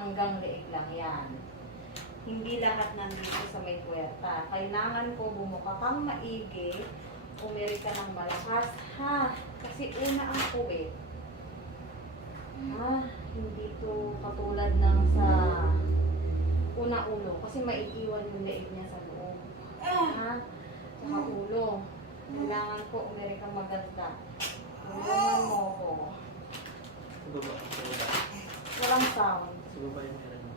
hanggang leeg lang yan. Hindi lahat nandito sa may puwerta. Kailangan ko bumuka pang maigi, umiri ka ng malakas, ha? Kasi una ang puwet. Ha? Hindi to katulad ng sa una ulo. Kasi maiiwan yung leeg niya sa loob. Ha? Saka ulo. Kailangan ko umiri kang maganda. Tulungan mo ko. Sa baba. Walang sound. Sa baba yung meron mo.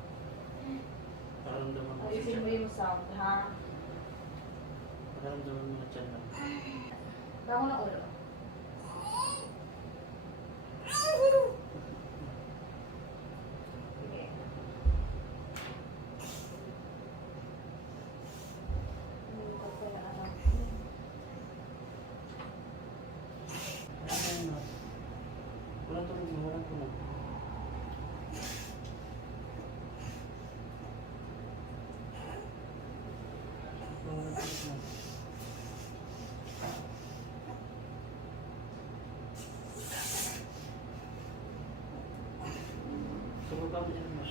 Paramdaman mo Ayusin mo yung sound, ha? Paramdaman mo na dyan lang. Bango na ulo. Sige. Hindi ko pala alam. Ano na? Walang tulog mo, walang tulog. Walang tulog mo. Sa baba mo dyan mo.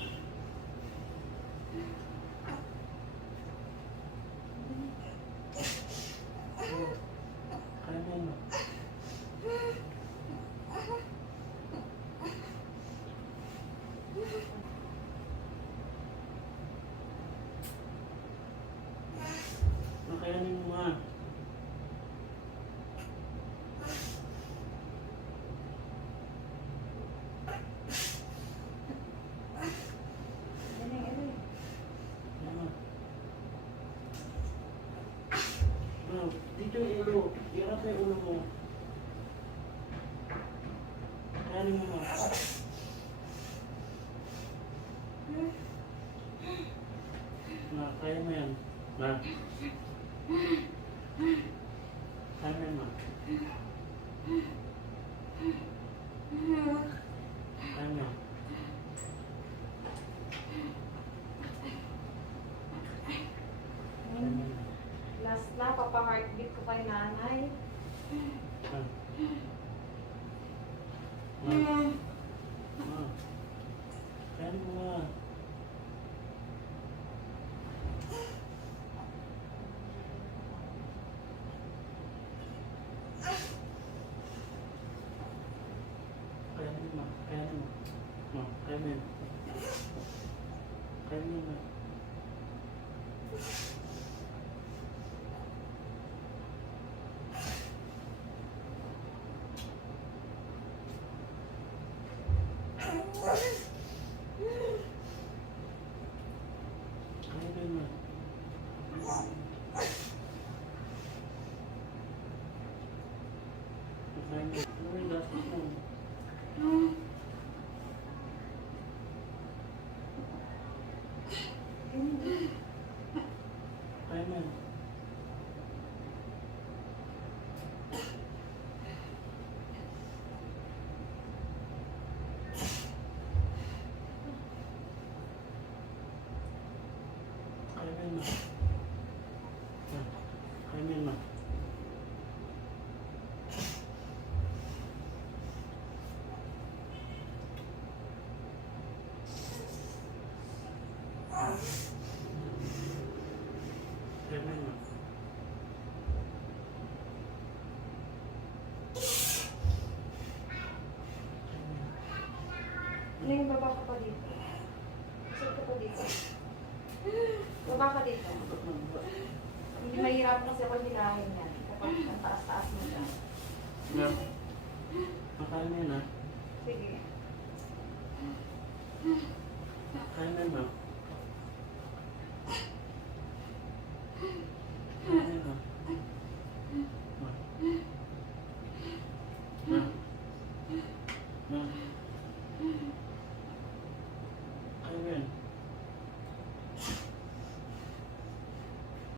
Kaya mo yun, no? Nakayanin mo nga. Galing, galing. Yan nga. Bro, dito yung ulo. Iangat na yung ulo mo. Kayanin mo nga. Na, kaya mo yan. Na. Kaya mo yan, ma. Kaya mo yan. Kaya mo yan. Last na, papa-heartbeat ko kay nanay. Ma. Ma. Ma. Kaya mo nga. Kaya mo, ma. Kaya mo. Ma, kaya mo yan. Kaya mo yan, ma. Kaya mo yan, ma. Kaya mo. Ano yung gastos mo? Kaya mo yan. Kaya mo yan, ma. Ma. Kaya mo yan, ma. Kaya mo yan, ma. Ngayon, baba ka pa dito. Isip ka pa dito. Baba ka dito. Hindi mahirap kasi ako hilahin yan. Kapag ang taas-taas mo siya. Ma. Kaya mo yan, ha. Sige. Kaya mo yan, ma.